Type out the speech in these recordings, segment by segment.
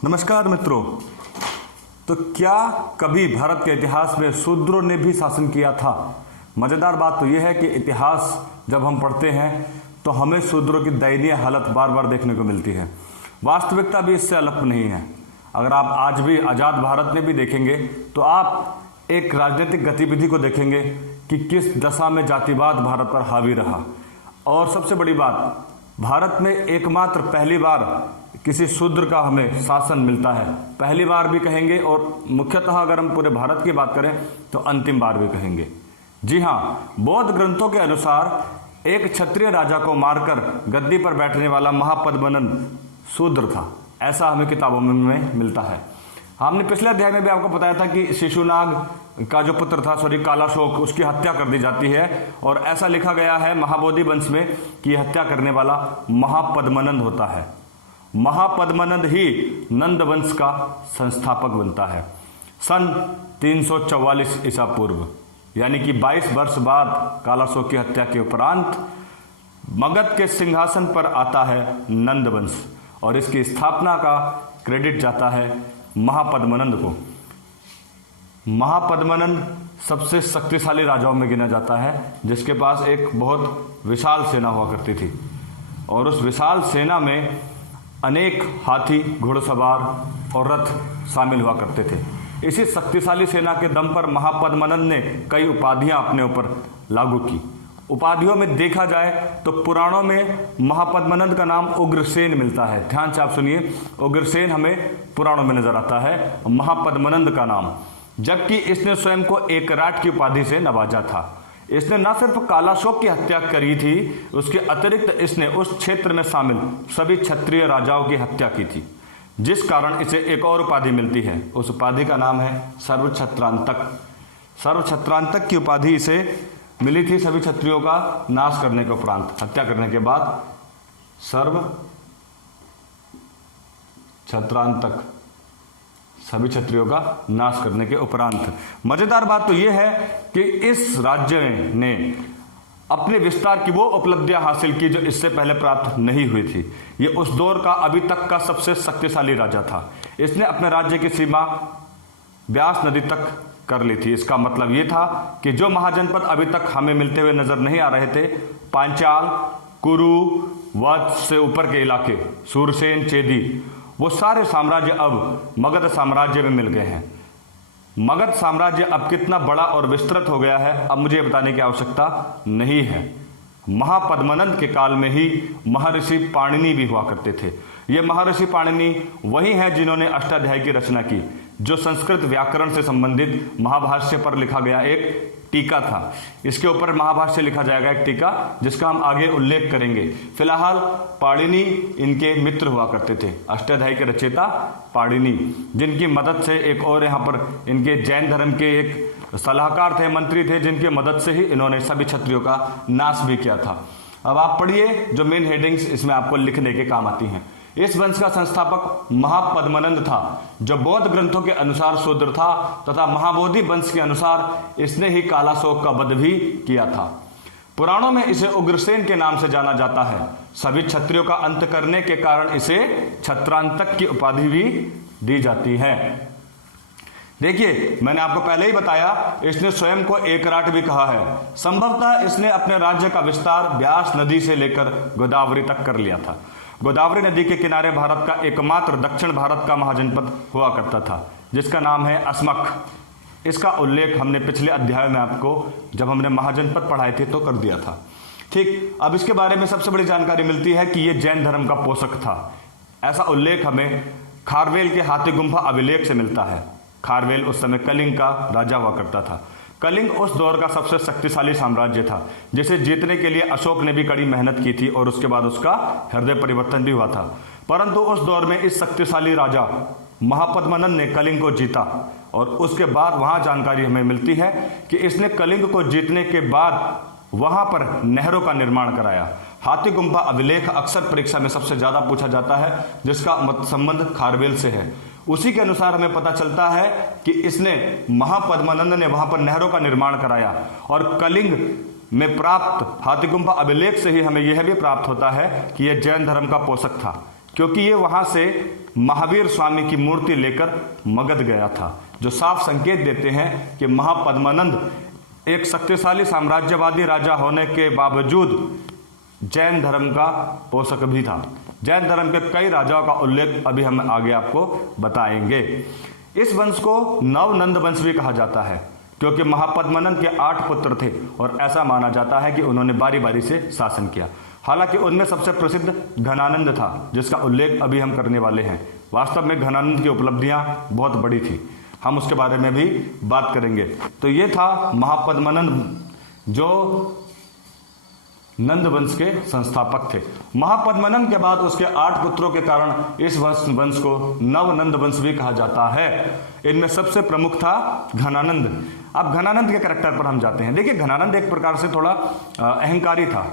नमस्कार मित्रों। तो क्या कभी भारत के इतिहास में शूद्रों ने भी शासन किया था? मज़ेदार बात तो यह है कि इतिहास जब हम पढ़ते हैं तो हमें शूद्रों की दयनीय हालत बार बार देखने को मिलती है। वास्तविकता भी इससे अलग नहीं है। अगर आप आज भी आज़ाद भारत में भी देखेंगे तो आप एक राजनीतिक गतिविधि को देखेंगे कि किस दशा में जातिवाद भारत पर हावी रहा। और सबसे बड़ी बात, भारत में एकमात्र पहली बार किसी शूद्र का हमें शासन मिलता है। पहली बार भी कहेंगे और मुख्यतः अगर हम पूरे भारत की बात करें तो अंतिम बार भी कहेंगे। जी हाँ, बौद्ध ग्रंथों के अनुसार एक क्षत्रिय राजा को मारकर गद्दी पर बैठने वाला महापद्मनंद शूद्र था, ऐसा हमें किताबों में मिलता है। हमने पिछले अध्याय में भी आपको बताया था कि शिशुनाग का जो पुत्र था कालाशोक, उसकी हत्या कर दी जाती है और ऐसा लिखा गया है महाबोधि वंश में कि हत्या करने वाला महापद्मनंद होता है। महापद्मनंद ही नंद वंश का संस्थापक बनता है। सन 344 ईसा पूर्व, यानी कि 22 वर्ष बाद कालाशोक की हत्या के उपरांत मगध के सिंहासन पर आता है नंद वंश और इसकी स्थापना का क्रेडिट जाता है महापद्मनंद को। महापद्मनंद सबसे शक्तिशाली राजाओं में गिना जाता है, जिसके पास एक बहुत विशाल सेना हुआ करती थी और उस विशाल सेना में अनेक हाथी, घुड़सवार और रथ शामिल हुआ करते थे। इसी शक्तिशाली सेना के दम पर महापद्मनंद ने कई उपाधियां अपने ऊपर लागू की। उपाधियों में देखा जाए तो पुराणों में महापद्मनंद का नाम उग्रसेन मिलता है। ध्यान से आप सुनिए, उग्रसेन हमें पुराणों में नजर आता है, महापद्मनंद का नाम। जबकि इसने स्वयं को एकराट की उपाधि से नवाजा था। इसने न सिर्फ कालाशोक की हत्या करी थी, उसके अतिरिक्त इसने उस क्षेत्र में शामिल सभी क्षत्रिय राजाओं की हत्या की थी, जिस कारण इसे एक और उपाधि मिलती है। उस उपाधि का नाम है सर्वछत्रांतक। सर्वछत्रांतक की उपाधि इसे मिली थी सभी क्षत्रियों का नाश करने के उपरांत, हत्या करने के बाद। सर्वछत्रांतक, सभी क्षत्रियों का नाश करने के उपरांत। मजेदार बात तो यह है कि इस राज्य ने अपने विस्तार की वो उपलब्धियां हासिल की जो इससे पहले प्राप्त नहीं हुई थी। ये उस दौर का अभी तक का सबसे शक्तिशाली राजा था। इसने अपने राज्य की सीमा व्यास नदी तक कर ली थी। इसका मतलब ये था कि जो महाजनपद अभी तक हमें मिलते हुए नजर नहीं आ रहे थे, पांचाल, कुरु, वत्स से ऊपर के इलाके, सूरसेन, चेदी, वो सारे साम्राज्य अब मगध साम्राज्य में मिल गए हैं। मगध साम्राज्य अब कितना बड़ा और विस्तृत हो गया है अब मुझे बताने की आवश्यकता नहीं है। महापद्मनंद के काल में ही महर्षि पाणिनि भी हुआ करते थे। ये महर्षि पाणिनि वही हैं जिन्होंने अष्टाध्यायी की रचना की, जो संस्कृत व्याकरण से संबंधित महाभाष्य पर लिखा गया एक टीका था। इसके ऊपर महाभाष्य लिखा जाएगा, एक टीका, जिसका हम आगे उल्लेख करेंगे। फिलहाल पाणिनि इनके मित्र हुआ करते थे, अष्टाध्यायी के रचयिता पाणिनि, जिनकी मदद से एक और यहाँ पर इनके जैन धर्म के एक सलाहकार थे, मंत्री थे, जिनकी मदद से ही इन्होंने सभी क्षत्रियों का नाश भी किया था। अब आप पढ़िए, जो मेन हेडिंग्स इसमें आपको लिखने के काम आती हैं। इस वंश का संस्थापक महापद्मनंद था, जो बौद्ध ग्रंथों के अनुसार शूद्र था तथा महाबोधि वंश के अनुसार इसने ही कालाशोक का वध भी किया था। पुराणों में इसे उग्रसेन के नाम से जाना जाता है। सभी क्षत्रियों का अंत करने के कारण इसे छत्रांतक की उपाधि भी दी जाती है। देखिए, मैंने आपको पहले ही बताया, इसने स्वयं को एकराट भी कहा है। संभवतः इसने अपने राज्य का विस्तार व्यास नदी से लेकर गोदावरी तक कर लिया था। गोदावरी नदी के किनारे भारत का एकमात्र दक्षिण भारत का महाजनपद हुआ करता था, जिसका नाम है अस्मक। इसका उल्लेख हमने पिछले अध्याय में आपको, जब हमने महाजनपद पढ़ाए थे, तो कर दिया था। ठीक, अब इसके बारे में सबसे बड़ी जानकारी मिलती है कि यह जैन धर्म का पोषक था। ऐसा उल्लेख हमें खारवेल के हाथी गुम्फा अभिलेख से मिलता है। खारवेल उस समय कलिंग का राजा हुआ करता था। कलिंग उस दौर का सबसे शक्तिशाली साम्राज्य था, जिसे जीतने के लिए अशोक ने भी कड़ी मेहनत की थी और उसके बाद उसका हृदय परिवर्तन भी हुआ था। परंतु उस दौर में इस शक्तिशाली राजा महापद्मनंद ने कलिंग को जीता और उसके बाद वहां जानकारी हमें मिलती है कि इसने कलिंग को जीतने के बाद वहां पर नहरों का निर्माण कराया। हाथी गुम्फा अभिलेख अक्सर परीक्षा में सबसे ज्यादा पूछा जाता है, जिसका संबंध खारवेल से है। उसी के अनुसार हमें पता चलता है कि इसने महापद्मनंद ने वहां पर नहरों का निर्माण कराया और कलिंग में प्राप्त हाथी गुम्फा अभिलेख से ही हमें यह भी प्राप्त होता है कि यह जैन धर्म का पोषक था, क्योंकि ये वहां से महावीर स्वामी की मूर्ति लेकर मगध गया था, जो साफ संकेत देते हैं कि महापद्मानंद एक शक्तिशाली साम्राज्यवादी राजा होने के बावजूद जैन धर्म का पोषक भी था। जैन धर्म के कई राजाओं का उल्लेख अभी हम आगे आपको बताएंगे। इस वंश को नवनंद वंश भी कहा जाता है, क्योंकि महापद्मानंद के 8 पुत्र थे और ऐसा माना जाता है कि उन्होंने बारी बारी से शासन किया। हालांकि उनमें सबसे प्रसिद्ध घनानंद था, जिसका उल्लेख अभी हम करने वाले हैं। वास्तव में घनानंद की उपलब्धियां बहुत बड़ी थी, हम उसके बारे में भी बात करेंगे। तो ये था महापद्मानंद, जो नंद वंश के संस्थापक थे। महापद्मानंद के बाद उसके 8 पुत्रों के कारण इस वंश को नवनंद वंश भी कहा जाता है। इनमें सबसे प्रमुख था घनानंद। अब घनानंद के कैरेक्टर पर हम जाते हैं। देखिए, घनानंद एक प्रकार से थोड़ा अहंकारी था।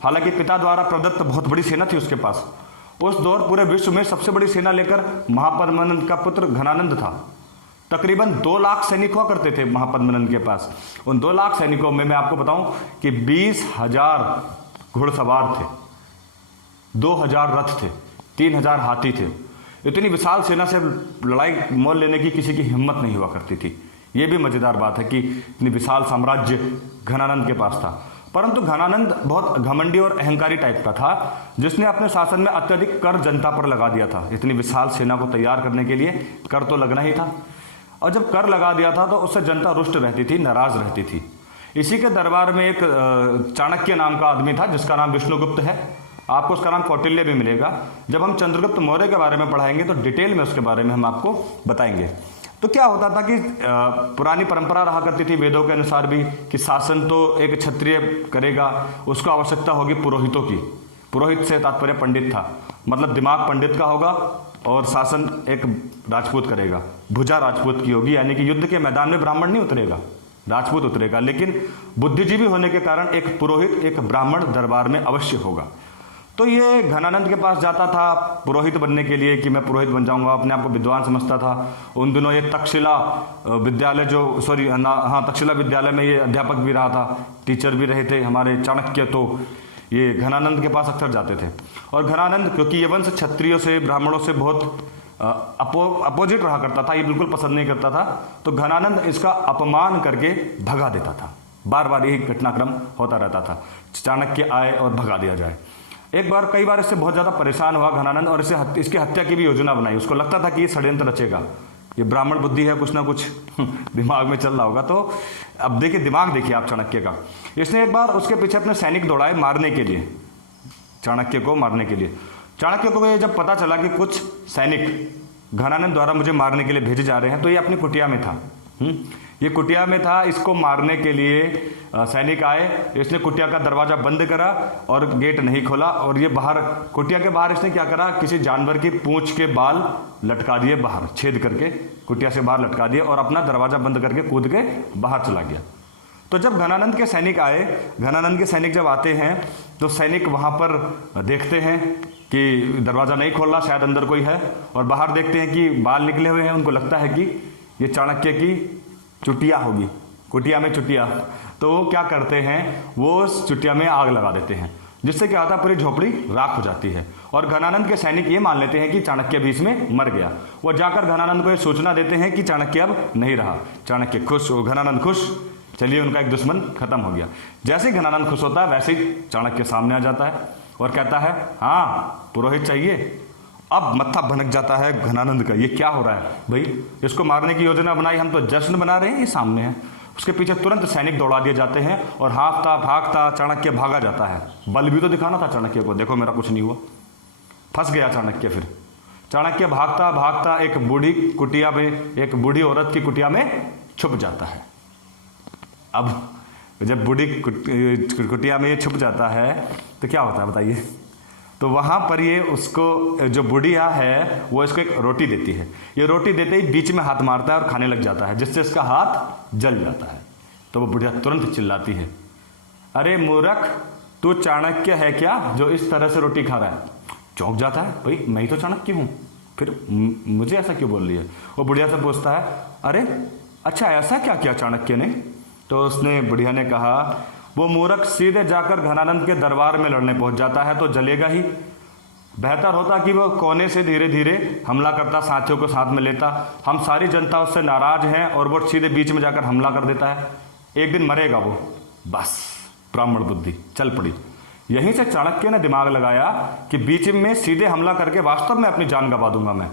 हालांकि पिता द्वारा प्रदत्त बहुत बड़ी सेना थी उसके पास। उस दौर पूरे विश्व में सबसे बड़ी सेना लेकर महापद्मानंद का पुत्र घनानंद था। तकरीबन 2 लाख सैनिक हुआ करते थे महापद्मानंद के पास। उन 2 लाख सैनिकों में मैं आपको बताऊं कि 20,000 घुड़सवार थे, 2,000 रथ थे, 3,000 हाथी थे। इतनी विशाल सेना से लड़ाई मोल लेने की किसी की हिम्मत नहीं हुआ करती थी। यह भी मजेदार बात है कि इतनी विशाल साम्राज्य घनानंद के पास था। परंतु घनानंद बहुत घमंडी और अहंकारी टाइप का था, जिसने अपने शासन में अत्यधिक कर जनता पर लगा दिया था। इतनी विशाल सेना को तैयार करने के लिए कर तो लगना ही था, और जब कर लगा दिया था तो उससे जनता रुष्ट रहती थी, नाराज रहती थी। इसी के दरबार में एक चाणक्य नाम का आदमी था, जिसका नाम विष्णुगुप्त है। आपको उसका नाम कौटिल्य भी मिलेगा। जब हम चंद्रगुप्त मौर्य के बारे में पढ़ाएंगे तो डिटेल में उसके बारे में हम आपको बताएंगे। तो क्या होता था कि पुरानी परंपरा रहा करती थी वेदों के अनुसार भी, कि शासन तो एक क्षत्रिय करेगा, उसको आवश्यकता होगी पुरोहितों की। पुरोहित से तात्पर्य पंडित था, मतलब दिमाग पंडित का होगा और शासन एक राजपूत करेगा। भुजा राजपूत की होगी, यानी कि युद्ध के मैदान में ब्राह्मण नहीं उतरेगा, राजपूत उतरेगा। लेकिन बुद्धिजीवी होने के कारण एक पुरोहित, एक ब्राह्मण दरबार में अवश्य होगा। तो ये घनानंद के पास जाता था पुरोहित बनने के लिए, कि मैं पुरोहित बन जाऊंगा, अपने आप को विद्वान समझता था। उन दिनों ये तक्षशिला विद्यालय तक्षशिला विद्यालय में ये अध्यापक भी रहा था, टीचर भी रहे थे हमारे चाणक्य। तो ये घनानंद के पास अक्सर जाते थे। और घनानंद, क्योंकि ये वंश क्षत्रियों से, ब्राह्मणों से बहुत अपोजिट रहा करता था, ये बिल्कुल पसंद नहीं करता था, तो घनानंद इसका अपमान करके भगा देता था। बार बार यही घटनाक्रम होता रहता था, चाणक्य आए और भगा दिया जाए। एक बार, कई बार इससे बहुत ज्यादा परेशान हुआ घनानंद और इसकी हत्या की भी योजना बनाई। उसको लगता था कि ये षड्यंत्र रचेगा, ये ब्राह्मण बुद्धि है, कुछ ना कुछ दिमाग में चल रहा होगा। तो अब देखिए, दिमाग देखिए आप चाणक्य का। इसने एक बार उसके पीछे अपने सैनिक दौड़ाए मारने के लिए, चाणक्य को मारने के लिए। चाणक्य को ये जब पता चला कि कुछ सैनिक घनानंद द्वारा मुझे मारने के लिए भेजे जा रहे हैं, तो ये अपनी कुटिया में था। ये कुटिया में था, इसको मारने के लिए सैनिक आए। इसने कुटिया का दरवाजा बंद करा और गेट नहीं खोला, और ये बाहर, कुटिया के बाहर इसने क्या करा, किसी जानवर की पूंछ के बाल लटका दिए बाहर, छेद करके कुटिया से बाहर लटका दिए, और अपना दरवाजा बंद करके कूद के बाहर चला गया। तो जब घनानंद के सैनिक आए, घनानंद के सैनिक जब आते हैं, तो सैनिक वहां पर देखते हैं कि दरवाजा नहीं खोल रहा, शायद अंदर कोई है, और बाहर देखते हैं कि बाल निकले हुए हैं। उनको लगता है कि ये चाणक्य की चुटिया होगी, कुटिया में चुटिया। तो वो क्या करते हैं, वो उस चुटिया में आग लगा देते हैं, जिससे क्या होता है, पूरी झोपड़ी राख हो जाती है। और घनानंद के सैनिक ये मान लेते हैं कि चाणक्य भी इसमें मर गया। वो जाकर घनानंद को ये सूचना देते हैं कि चाणक्य अब नहीं रहा। चाणक्य खुश, घनानंद खुश, चलिए उनका एक दुश्मन खत्म हो गया। जैसे ही घनानंद खुश होता है, वैसे ही चाणक्य सामने आ जाता है और कहता है, हाँ पुरोहित चाहिए। अब मत्था भनक जाता है घनानंद का, ये क्या हो रहा है भाई, इसको मारने की योजना बनाई, हम तो जश्न बना रहे हैं, ये सामने है। उसके पीछे तुरंत सैनिक दौड़ा दिए जाते हैं और हाँफता भागता चाणक्य भागा जाता है। बल भी तो दिखाना था चाणक्य को, देखो मेरा कुछ नहीं हुआ। फंस गया चाणक्य। फिर चाणक्य भागता भागता एक बूढ़ी कुटिया में, एक बूढ़ी औरत की कुटिया में छुप जाता है। अब जब बूढ़ी कुटिया में ये छुप जाता है तो क्या होता है बताइए। तो वहां पर ये उसको, जो बुढ़िया है वो इसको एक रोटी देती है। ये रोटी देते ही बीच में हाथ मारता है और खाने लग जाता है, जिससे इसका हाथ जल जाता है। तो वो बुढ़िया तुरंत चिल्लाती है, अरे मूर्ख, तू चाणक्य है क्या जो इस तरह से रोटी खा रहा है। चौंक जाता है, भाई मैं ही तो चाणक्य हूं, फिर मुझे ऐसा क्यों बोल रही है। वो बुढ़िया से पूछता है, अरे अच्छा ऐसा क्या किया चाणक्य ने। तो उसने, बुढ़िया ने कहा, वो मूर्ख सीधे जाकर घनानंद के दरबार में लड़ने पहुंच जाता है तो जलेगा ही, बेहतर होता कि वो कोने से धीरे धीरे हमला करता, साथियों को साथ में लेता। हम सारी जनता उससे नाराज हैं और वो सीधे बीच में जाकर हमला कर देता है, एक दिन मरेगा वो, बस ब्राह्मण बुद्धि चल पड़ी। यहीं से चाणक्य ने दिमाग लगाया कि बीच में सीधे हमला करके वास्तव में अपनी जान गंवा दूंगा मैं,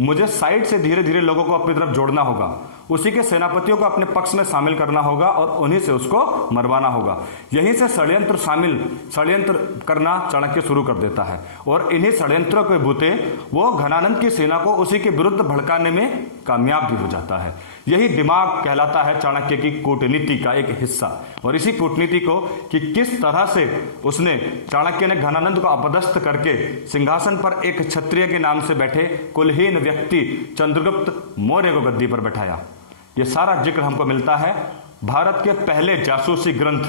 मुझे साइड से धीरे धीरे लोगों को अपनी तरफ जोड़ना होगा, उसी के सेनापतियों को अपने पक्ष में शामिल करना होगा और उन्हीं से उसको मरवाना होगा। यहीं से षड्यंत्र करना चाणक्य शुरू कर देता है और इन्हीं षड्यंत्रों के बूते वो घनानंद की सेना को उसी के विरुद्ध भड़काने में कामयाब भी हो जाता है। यही दिमाग कहलाता है चाणक्य की कूटनीति का एक हिस्सा। और इसी कूटनीति को कि किस तरह से उसने चाणक्य ने घनानंद को अपदस्थ करके सिंहासन पर एक क्षत्रिय के नाम से बैठे कुलहीन व्यक्ति चंद्रगुप्त मौर्य को गद्दी पर बैठाया, यह सारा जिक्र हमको मिलता है भारत के पहले जासूसी ग्रंथ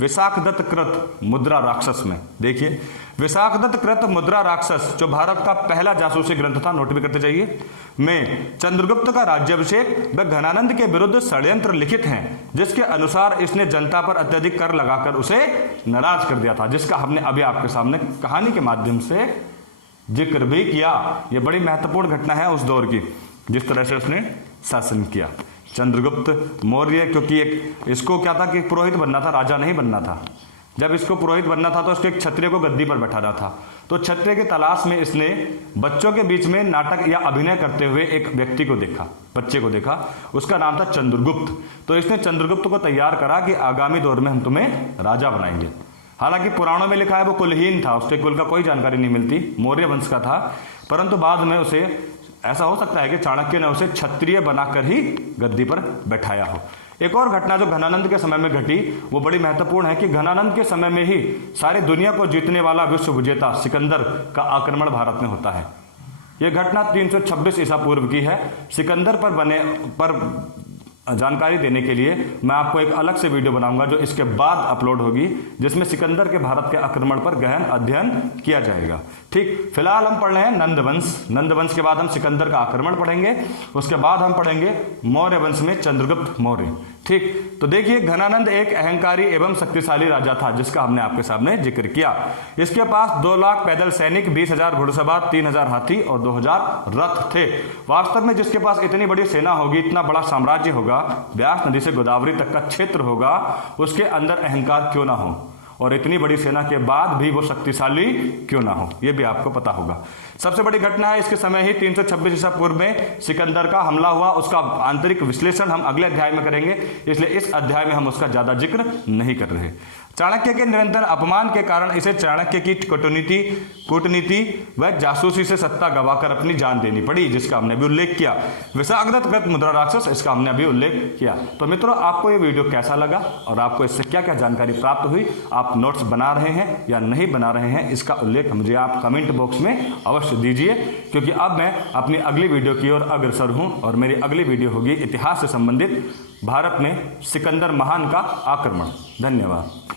विशाखदत्त कृत मुद्रा राक्षस में। देखिए, विशाखदत्त कृत मुद्रा राक्षस जो भारत का पहला जासूसी ग्रंथ था, नोट भी करते जाइए, में चंद्रगुप्त का राज्याभिषेक व घनानंद के विरुद्ध षड्यंत्र लिखित हैं, जिसके अनुसार इसने जनता पर अत्यधिक कर लगाकर उसे नाराज कर दिया था, जिसका हमने अभी आपके सामने कहानी के माध्यम से जिक्र भी किया। यह बड़ी महत्वपूर्ण घटना है उस दौर की, जिस तरह से उसने शासन किया चंद्रगुप्त मौर्य। क्योंकि एक इसको क्या था कि पुरोहित बनना था, राजा नहीं बनना था। जब इसको पुरोहित बनना था तो उसको एक क्षत्रिय को गद्दी पर बैठाना था। तो क्षत्रिय की तलाश में इसने बच्चों के बीच में नाटक या अभिनय करते हुए एक व्यक्ति को देखा, बच्चे को देखा, उसका नाम था चंद्रगुप्त। तो इसने चंद्रगुप्त को तैयार करा कि आगामी दौर में हम तुम्हें राजा बनाएंगे। हालांकि पुराणों में लिखा है वो कुलहीन था, उसके कुल का कोई जानकारी नहीं मिलती, मौर्य वंश का था, परंतु बाद में उसे ऐसा हो सकता है कि चाणक्य ने उसे क्षत्रिय बनाकर ही गद्दी पर बैठाया हो। एक और घटना जो घनानंद के समय में घटी वो बड़ी महत्वपूर्ण है कि घनानंद के समय में ही सारी दुनिया को जीतने वाला विश्व विजेता सिकंदर का आक्रमण भारत में होता है। यह घटना 326 ईसा पूर्व की है। सिकंदर पर जानकारी देने के लिए मैं आपको एक अलग से वीडियो बनाऊंगा जो इसके बाद अपलोड होगी, जिसमें सिकंदर के भारत के आक्रमण पर गहन अध्ययन किया जाएगा। ठीक, फिलहाल हम पढ़ रहे हैं नंद वंश के बाद हम सिकंदर का आक्रमण पढ़ेंगे, उसके बाद हम पढ़ेंगे मौर्य वंश में चंद्रगुप्त मौर्य। ठीक, तो देखिए, घनानंद एक अहंकारी एवं शक्तिशाली राजा था जिसका हमने आपके सामने जिक्र किया। इसके पास 2 लाख पैदल सैनिक, 20,000 घुड़सवार, 3,000 हाथी और 2,000 रथ थे। वास्तव में जिसके पास इतनी बड़ी सेना होगी, इतना बड़ा साम्राज्य होगा, ब्यास नदी से गोदावरी तक का क्षेत्र होगा, उसके अंदर अहंकार क्यों ना हो और इतनी बड़ी सेना के बाद भी वो शक्तिशाली क्यों ना हो, यह भी आपको पता होगा। सबसे बड़ी घटना है इसके समय ही 326 ईसा पूर्व में सिकंदर का हमला हुआ। उसका आंतरिक विश्लेषण हम अगले अध्याय में करेंगे, इसलिए इस अध्याय में हम उसका ज्यादा जिक्र नहीं कर रहे। चाणक्य के निरंतर अपमान के कारण इसे चाणक्य की कूटनीति व जासूसी से सत्ता गवाकर अपनी जान देनी पड़ी, जिसका हमने भी उल्लेख किया। विशाखदत्त कृत मुद्रा राक्षस, इसका हमने अभी उल्लेख किया। तो मित्रों, आपको ये वीडियो कैसा लगा और आपको इससे क्या क्या जानकारी प्राप्त हुई, आप नोट्स बना रहे हैं या नहीं बना रहे हैं, इसका उल्लेख मुझे आप कमेंट बॉक्स में अवश्य दीजिए, क्योंकि अब मैं अपनी अगली वीडियो की ओर अग्रसर हूं और मेरी अगली वीडियो होगी इतिहास से संबंधित भारत में सिकंदर महान का आक्रमण। धन्यवाद।